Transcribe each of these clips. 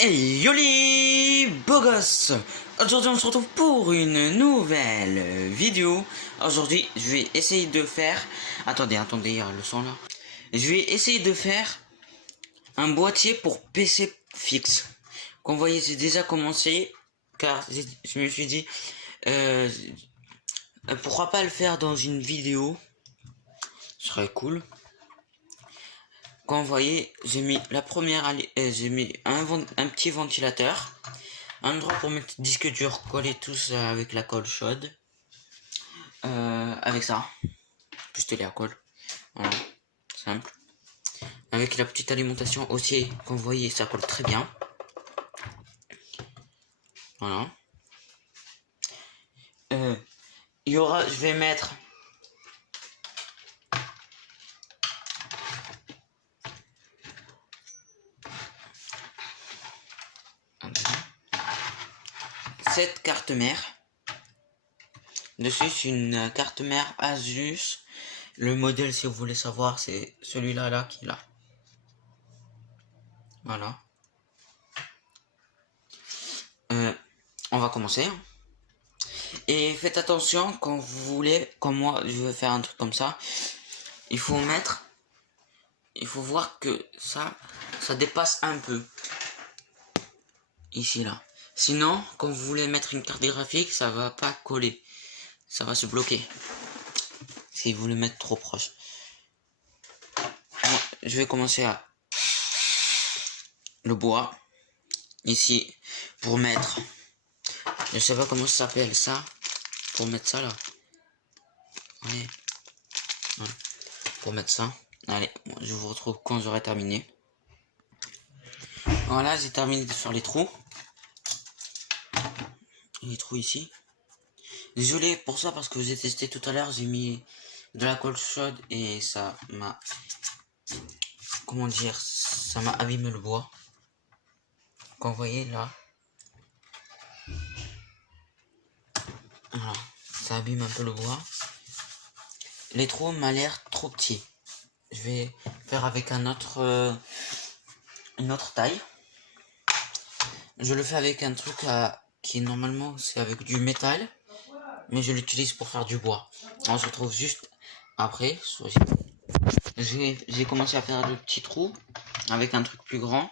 Hey yo les beaux gosses. Aujourd'hui on se retrouve pour une nouvelle vidéo. Aujourd'hui je vais essayer de faire... Attendez, il y a le son là. Je vais essayer de faire un boîtier pour PC fixe. Comme vous voyez, j'ai déjà commencé, car je me suis dit... euh, pourquoi pas le faire dans une vidéo. Ce serait cool. Comme vous voyez, j'ai mis la première... j'ai mis un petit ventilateur. Un endroit pour mettre disque dur, coller tous avec la colle chaude. Avec ça. Juste la colle. Voilà. Simple. Avec la petite alimentation aussi, comme vous voyez, ça colle très bien. Voilà. Il y aura, je vais mettre... cette carte mère. Dessus, c'est une carte mère Asus. Le modèle, si vous voulez savoir, c'est celui-là là qui est là. Voilà. On va commencer. Et faites attention quand vous voulez, comme moi, je veux faire un truc comme ça. Il faut mettre... Il faut voir que ça dépasse un peu. Ici là. Sinon, quand vous voulez mettre une carte graphique, ça va pas coller. Ça va se bloquer. Si vous le mettez trop proche. Moi, je vais commencer à le bois. Ici, pour mettre... Je sais pas comment ça s'appelle ça. Pour mettre ça là. Ouais. Voilà. Pour mettre ça. Allez, je vous retrouve quand j'aurai terminé. Voilà, j'ai terminé de faire les trous. Les trous ici. Désolé pour ça parce que j'ai testé tout à l'heure, j'ai mis de la colle chaude et ça m'a... Comment dire, ça m'a abîmé le bois. Comme vous voyez là. Voilà, ça abîme un peu le bois. Les trous m'a l'air trop petit. Je vais faire avec une autre taille. Je le fais avec un truc qui normalement c'est avec du métal. Mais je l'utilise pour faire du bois. On se retrouve juste après. J'ai commencé à faire le petit trou avec un truc plus grand.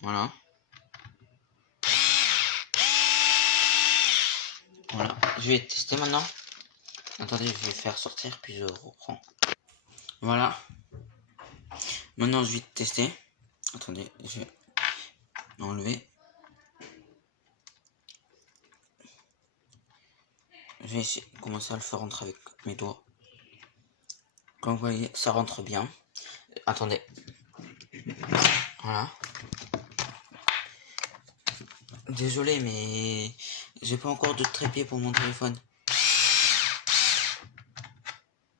Voilà. Voilà. Je vais tester maintenant. Attendez, je vais faire sortir puis je reprends. Voilà. Maintenant je vais tester. Attendez, je vais enlever. Je vais essayer de commencer à le faire rentrer avec mes doigts. Comme vous voyez, ça rentre bien. Attendez. Voilà. Désolé, mais j'ai pas encore de trépied pour mon téléphone.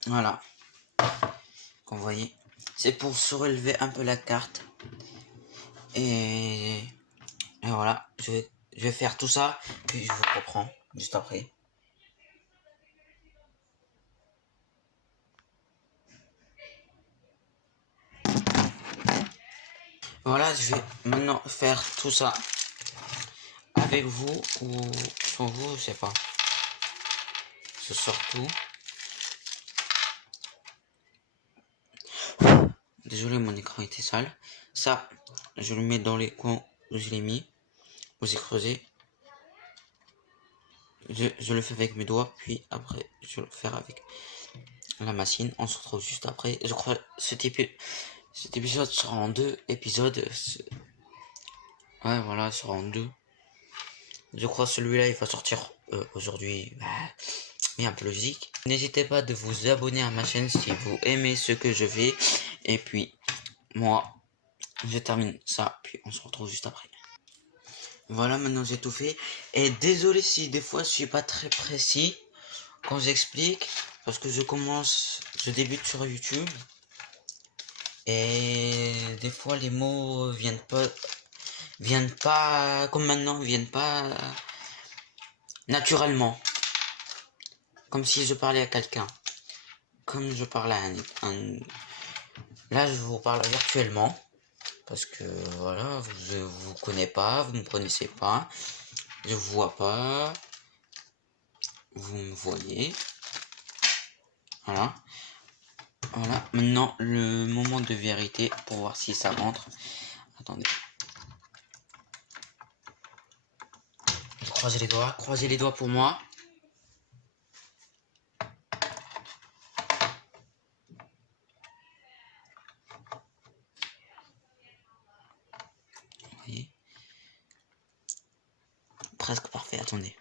Voilà. Comme vous voyez, c'est pour surélever un peu la carte. Et voilà, je vais faire tout ça, puis je vous reprends juste après. Voilà, je vais maintenant faire tout ça avec vous ou sans vous, je sais pas. Je sors tout. Désolé, mon écran était sale. Ça, je le mets dans les coins où je l'ai mis, où j'ai creusé. Je le fais avec mes doigts, puis après, je vais le faire avec la machine. On se retrouve juste après. Je crois que cet épisode sera en 2 épisodes. Ouais, voilà, sera en 2. Je crois que celui-là, il va sortir aujourd'hui. Mais un peu logique. N'hésitez pas de vous abonner à ma chaîne si vous aimez ce que je fais. Et puis, moi, je termine ça. Puis on se retrouve juste après. Voilà, maintenant j'ai tout fait. Et désolé si des fois je suis pas très précis quand j'explique. Parce que je débute sur YouTube. Et des fois les mots viennent pas comme maintenant, viennent pas naturellement. Comme si je parlais à quelqu'un. Comme je parlais à un... Là je vous parle virtuellement. Parce que voilà, je vous connais pas, vous me connaissez pas, je vous vois pas, vous me voyez. Voilà. Voilà. Maintenant, le moment de vérité pour voir si ça rentre. Attendez. Croisez les doigts pour moi. Vous voyez? Presque parfait, attendez.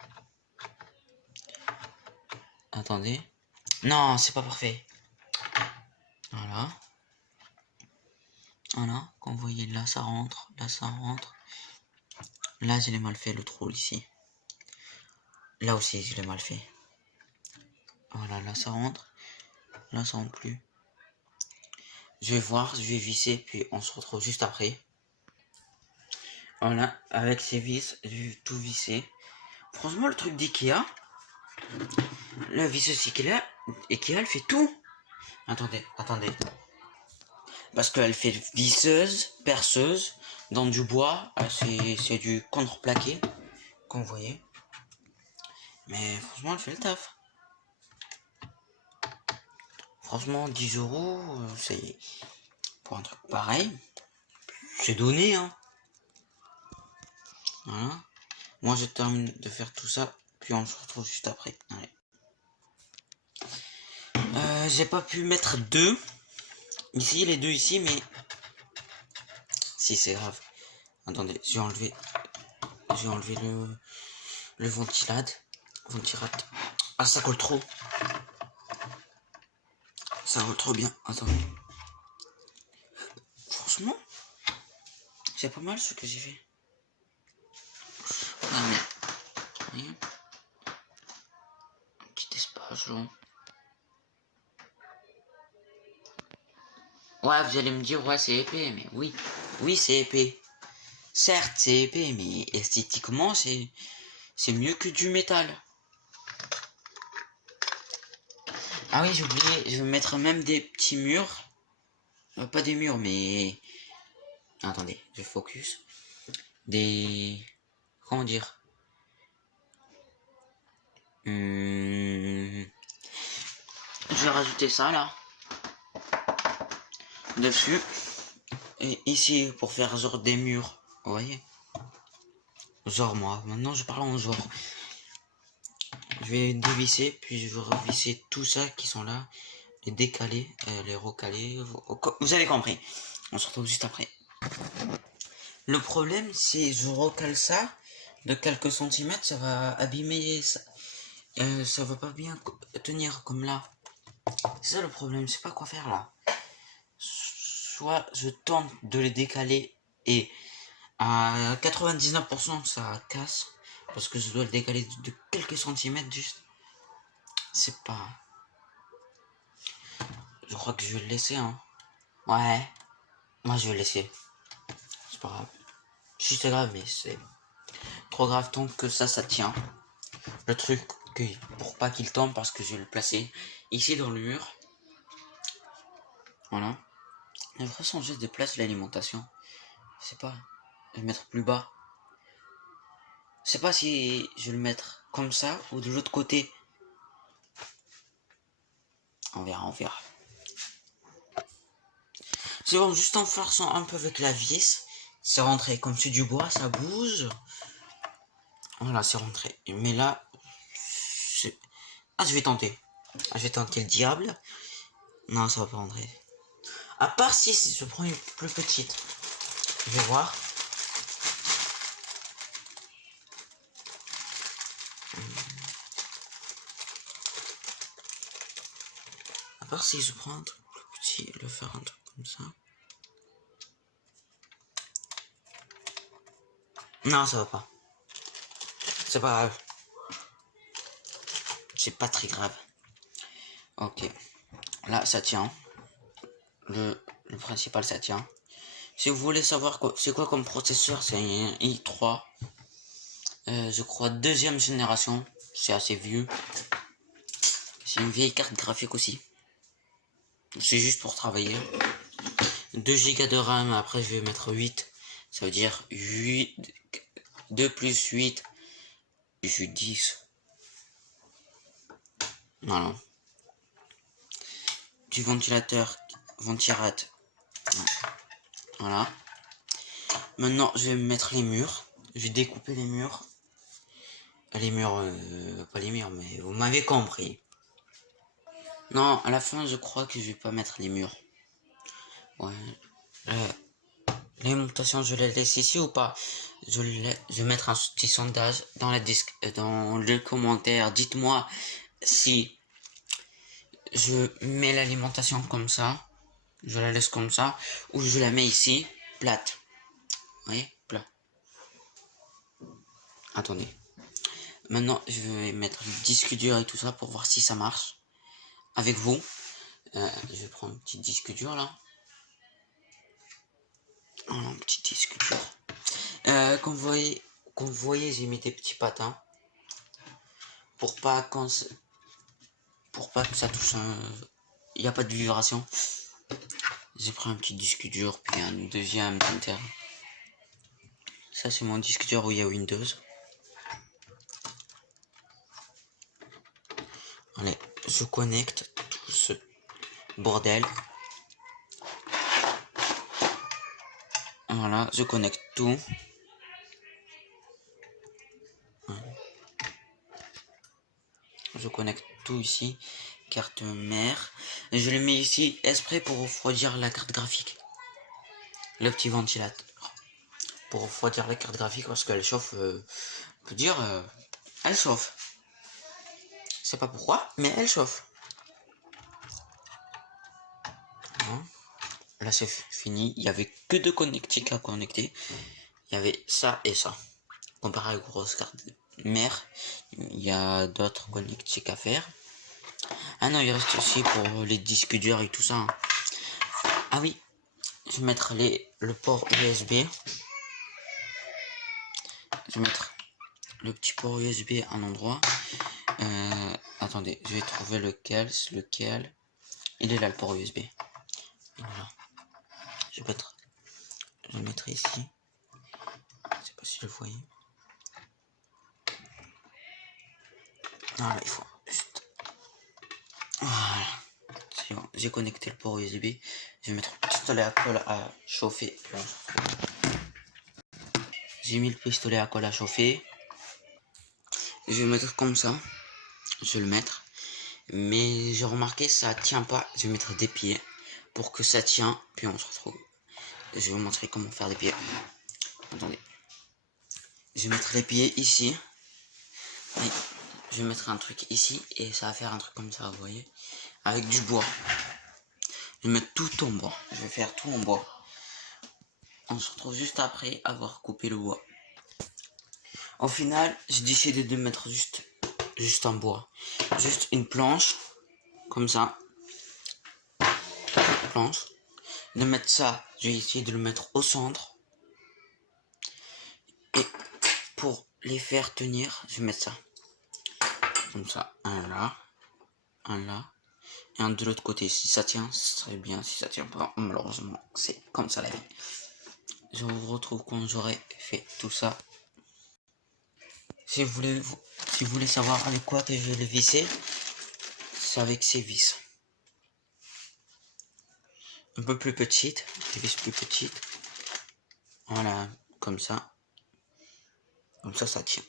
Attendez. Non, c'est pas parfait. Voilà. Voilà, quand vous voyez là ça rentre, là ça rentre. Là je l'ai mal fait le trou ici. Là aussi je l'ai mal fait. Voilà, là ça rentre. Là ça rentre plus. Je vais voir, je vais visser, puis on se retrouve juste après. Voilà, avec ces vis, je vais tout visser. Franchement le truc d'Ikea, la visseuse Ikea, elle fait tout. Attendez. Parce qu'elle fait visseuse, perceuse, dans du bois, c'est du contreplaqué, comme vous voyez. Mais franchement, elle fait le taf. Franchement, 10 euros, c'est pour un truc pareil. C'est donné, hein. Voilà. Moi, je termine de faire tout ça, puis on se retrouve juste après. Allez. J'ai pas pu mettre deux. Ici, les deux ici, mais... Si, c'est grave. Attendez, je vais enlever le ventilate. Ah, ça colle trop. Ça colle trop bien. Attendez. Franchement, c'est pas mal ce que j'ai fait. Ah, mais... Un petit espace là. Ouais, vous allez me dire, ouais, c'est épais, mais oui, c'est épais. Certes, c'est épais, mais esthétiquement, c'est mieux que du métal. Ah oui, j'ai oublié, je vais mettre même des petits murs. Pas des murs, mais... Attendez, je focus. Des... Comment dire? Je vais rajouter ça, là. Dessus. Et ici, pour faire genre des murs. Vous voyez? Genre moi. Maintenant, je parle en genre. Je vais dévisser, puis je vais revisser tout ça qui sont là. Les décaler, les recaler. Vous avez compris. On se retrouve juste après. Le problème, c'est je recale ça de quelques centimètres, ça va abîmer ça. Ça va pas bien tenir comme là. C'est ça le problème, c'est pas quoi faire là. Soit je tente de les décaler et à 99% ça casse. Parce que je dois le décaler de quelques centimètres juste. C'est pas... Je crois que je vais le laisser, hein. Ouais. Moi, je vais le laisser. C'est pas grave. Si c'est grave, mais c'est trop grave tant que ça tient. Le truc, pour pas qu'il tombe, parce que je vais le placer ici dans le mur. Voilà. Il devrait changer de place l'alimentation. Je sais pas. Je vais le mettre plus bas. Je sais pas si je vais le mettre comme ça ou de l'autre côté. On verra. C'est bon, juste en forçant un peu avec la vis, c'est rentré. Comme c'est du bois, ça bouge. Voilà, c'est rentré. Mais là, je vais tenter. Je vais tenter le diable. Non, ça va pas rentrer. À part si je prends une plus petite. Je vais voir. À part si je prends un truc plus petit, le faire un truc comme ça. Non, ça va pas. C'est pas grave. C'est pas très grave. Ok. Là, ça tient. Le principal, ça tient. Si vous voulez savoir c'est quoi comme processeur, c'est un i3. Je crois deuxième génération. C'est assez vieux. C'est une vieille carte graphique aussi. C'est juste pour travailler. 2 Go de RAM, après je vais mettre 8. Ça veut dire 2 plus 8, plus 10. Voilà. Du ventilateur, ventirate. Voilà. Maintenant, je vais mettre les murs. Je vais découper les murs. Les murs, pas les murs, mais vous m'avez compris. Non, à la fin, je crois que je vais pas mettre les murs. Ouais. L'alimentation, je la laisse ici ou pas? Je vais mettre un petit sondage dans dans le commentaire. Dites-moi si je mets l'alimentation comme ça, je la laisse comme ça, ou je la mets ici, plate. Vous voyez, plat. Attendez. Maintenant, je vais mettre le disque dur et tout ça pour voir si ça marche avec vous. Je vais prendre un petit disque dur là. Un petit disque dur. Comme vous voyez, j'ai mis des petits patins pour pas que ça touche il n'y a pas de vibration. J'ai pris un petit disque dur puis un deuxième interne. Ça c'est mon disque dur où il y a Windows. Allez, je connecte tout ce bordel. Voilà, je connecte tout. Je connecte tout ici. Carte mère. Et je le mets ici exprès pour refroidir la carte graphique. Le petit ventilateur. Pour refroidir la carte graphique parce qu'elle chauffe. On peut dire, elle chauffe. Je sais pas pourquoi, mais elle chauffe. Voilà. Là c'est fini. Il y avait que deux connectiques à connecter. Il y avait ça et ça. Comparé à la grosse carte mère, il y a d'autres connectiques à faire. Ah non, il reste aussi pour les disques durs et tout ça. Ah oui, je vais mettre le port USB. Je vais mettre le petit port USB à un endroit. Attendez, je vais trouver lequel. C'est lequel. Il est là le port USB. Il est là. Je vais le mettre ici. Je sais pas si vous le voyez. Voilà, il faut juste. Voilà. C'est bon. J'ai connecté le port USB. Je vais mettre le pistolet à colle à chauffer. J'ai mis le pistolet à colle à chauffer. Je vais mettre comme ça. Je vais le mettre. Mais j'ai remarqué ça tient pas. Je vais mettre des pieds pour que ça tient. Puis on se retrouve. Je vais vous montrer comment faire des pieds. Attendez. Je vais mettre les pieds ici. Et je vais mettre un truc ici. Et ça va faire un truc comme ça, vous voyez. Avec du bois. Je vais mettre tout en bois. Je vais faire tout en bois. On se retrouve juste après avoir coupé le bois. Au final, j'ai décidé de mettre juste en bois. Juste une planche. Comme ça. Planche. De mettre ça, je vais essayer de le mettre au centre. Et pour les faire tenir, je vais mettre ça. Comme ça, un là, et un de l'autre côté. Si ça tient, ce serait bien. Si ça tient pas, malheureusement, c'est comme ça la vie. Je vous retrouve quand j'aurai fait tout ça. Si vous voulez savoir avec quoi que je vais le visser, c'est avec ces vis. Un peu plus petite, des vis plus petites. Voilà, comme ça. Comme ça tient.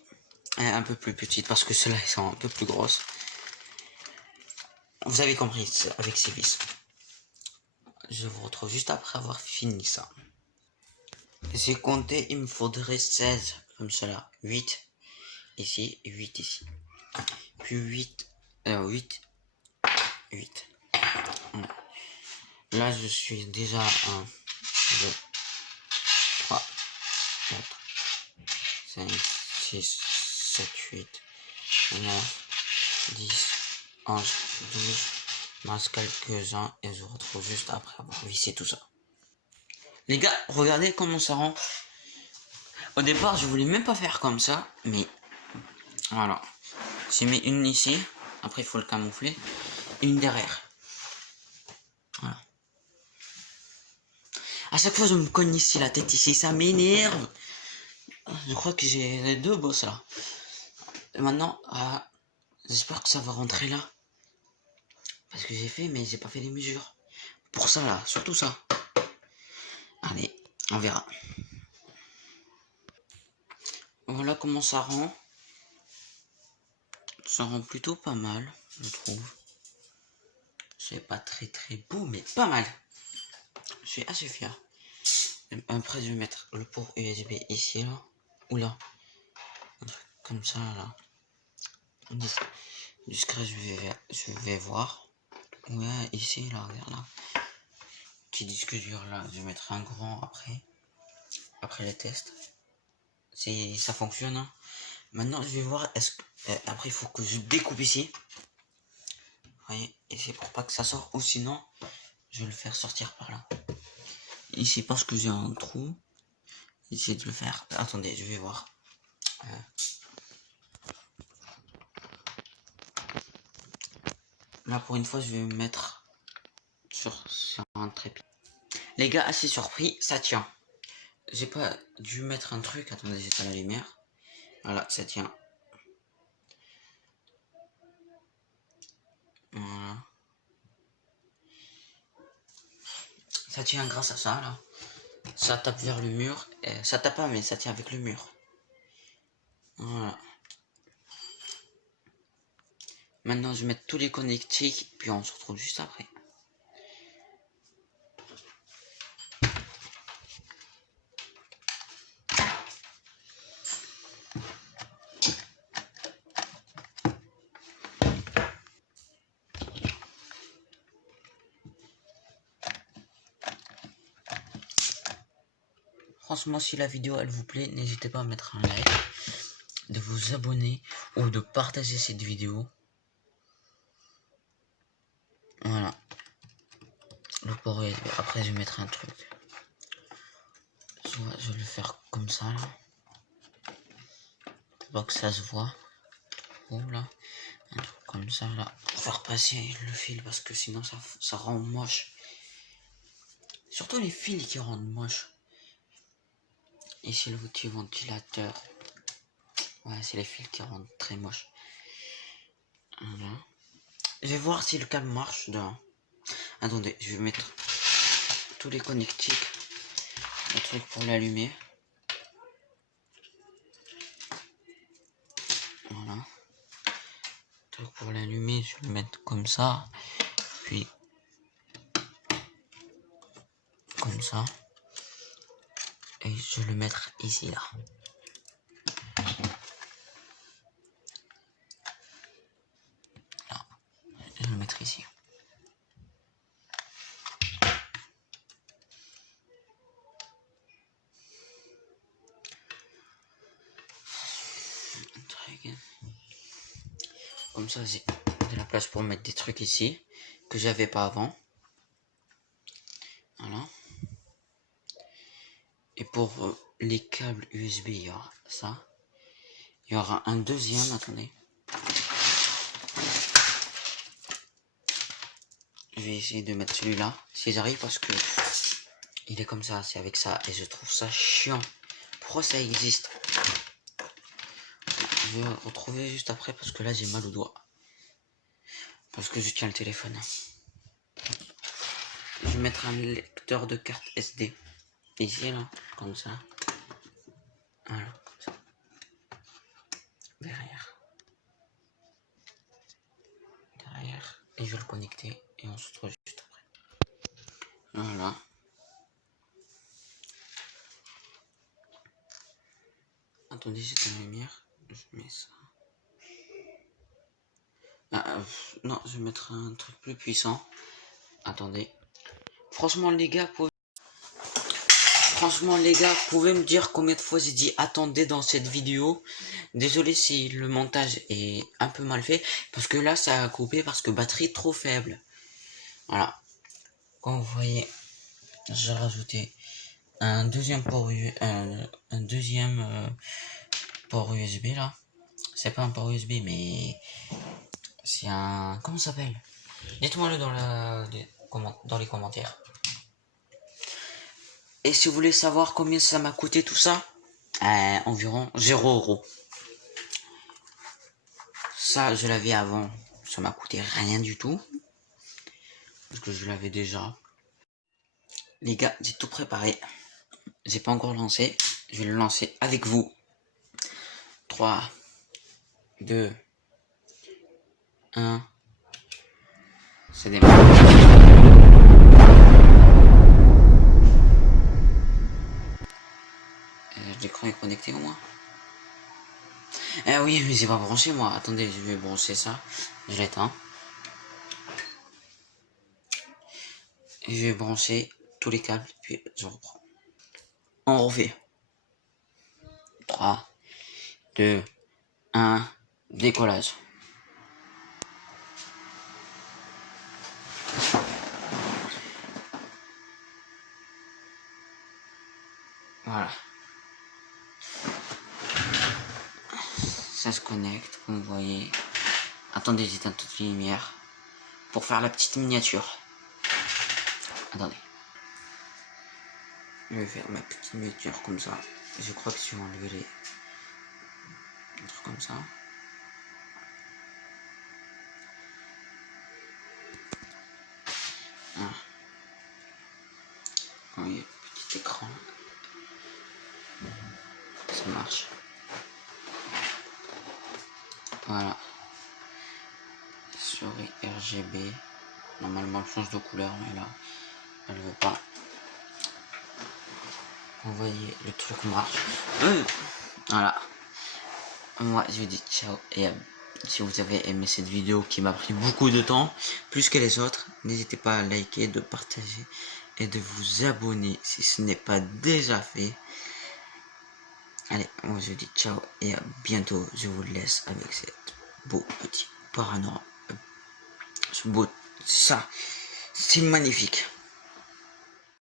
Et un peu plus petite parce que ceux-là, ils sont un peu plus grosses. Vous avez compris, avec ces vis. Je vous retrouve juste après avoir fini ça. J'ai compté, il me faudrait 16 comme cela. 8 ici et 8 ici. Puis 8. 8. Là, je suis déjà 1, 2, 3, 4, 5, 6, 7, 8, 9, 10, 11, 12. Il me reste quelques-uns et je vous retrouve juste après avoir vissé tout ça. Les gars, regardez comment ça rend. Au départ, je voulais même pas faire comme ça, mais voilà. J'ai mis une ici, après il faut le camoufler, et une derrière. Voilà. À chaque fois, je me cogne ici la tête ici, ça m'énerve. Je crois que j'ai les deux bosses là. Et maintenant, j'espère que ça va rentrer là. Parce que j'ai fait, mais j'ai pas fait les mesures. Pour ça là, surtout ça. Allez, on verra. Voilà comment ça rend. Ça rend plutôt pas mal, je trouve. C'est pas très beau, mais pas mal. Je suis assez fier. Après, je vais mettre le port USB ici, là. Ou là. Un truc comme ça, là. Jusqu'à je vais voir. Ouais, ici, là, regarde là. Petit disque dur, là. Je vais mettre un grand après. Après les tests. Si ça fonctionne, hein. Maintenant, je vais voir. Est-ce que. Après, il faut que je découpe ici. Vous voyez, et c'est pour pas que ça sorte. Ou sinon, je vais le faire sortir par là. Ici, parce que j'ai un trou. J'essaie de le faire. Attendez, je vais voir. Là, pour une fois, je vais me mettre sur un trépied. Les gars, assez surpris, ça tient. J'ai pas dû mettre un truc. Attendez, j'éteins la lumière. Voilà, ça tient. Voilà. Ça tient grâce à ça, là. Ça tape vers le mur. Ça tape pas, mais ça tient avec le mur. Voilà. Maintenant, je vais mettre tous les connectiques, puis on se retrouve juste après. Franchement, si la vidéo elle vous plaît, n'hésitez pas à mettre un like, de vous abonner ou de partager cette vidéo. Voilà. Le port USB. Après, je vais mettre un truc. Soit je vais le faire comme ça là. Pour pas que ça se voit. Oh là. Un truc comme ça là. Pour faire passer le fil parce que sinon ça rend moche. Surtout les fils qui rendent moche. Ici le petit ventilateur. Ouais, c'est les fils qui rendent très moche. Voilà. Je vais voir si le câble marche dedans. Attendez, je vais mettre tous les connectiques. Le truc pour l'allumer. Voilà. Le truc pour l'allumer, je vais le mettre comme ça. Puis comme ça. Et je vais le mettre ici là. Là. Je vais le mettre ici. Comme ça, j'ai de la place pour mettre des trucs ici que j'avais pas avant. Voilà. Et pour les câbles USB, il y aura ça. Il y aura un deuxième, attendez. Je vais essayer de mettre celui-là, si j'arrive, parce que il est comme ça, c'est avec ça, et je trouve ça chiant. Pourquoi ça existe? Je vais retrouver juste après, parce que là j'ai mal au doigt. Parce que je tiens le téléphone. Je vais mettre un lecteur de carte SD. Ici, là, comme ça. Voilà, comme ça. Derrière. Et je vais le connecter, et on se retrouve juste après. Voilà. Attendez, j'ai la lumière. Je mets ça. Non, je vais mettre un truc plus puissant. Attendez. Franchement, les gars, pouvez me dire combien de fois j'ai dit attendez dans cette vidéo. Désolé si le montage est un peu mal fait. Parce que là, ça a coupé parce que batterie trop faible. Voilà. Comme vous voyez, j'ai rajouté un deuxième port port USB là. C'est pas un port USB, mais c'est un... Comment ça s'appelle? Dites-moi le dans les commentaires. Et si vous voulez savoir combien ça m'a coûté tout ça, environ 0 €. Ça, je l'avais avant, ça m'a coûté rien du tout. Parce que je l'avais déjà. Les gars, j'ai tout préparé. J'ai pas encore lancé. Je vais le lancer avec vous. 3, 2, 1. C'est démarré. L'écran est connecté au moins. Ah oui, mais j'ai pas branché moi. Attendez, je vais brancher ça. Je l'éteins. Et je vais brancher tous les câbles. Puis je reprends. On refait. 3, 2, 1. Décollage. Voilà. Ça se connecte, comme vous voyez. Attendez, j'éteins toutes les lumières. Pour faire la petite miniature. Attendez. Je vais faire ma petite miniature comme ça. Je crois que je vais enlever les trucs comme ça. Ah. Oui, petit écran. Ça marche. Voilà. Souris RGB. Normalement, elle change de couleur, mais là, elle veut pas. Vous voyez, le truc marche. Voilà. Moi, je vous dis ciao. Et si vous avez aimé cette vidéo qui m'a pris beaucoup de temps, plus que les autres, n'hésitez pas à liker, de partager et de vous abonner si ce n'est pas déjà fait. Allez, moi je vous dis ciao et à bientôt. Je vous laisse avec cette beau petit panorama. Ça, c'est magnifique.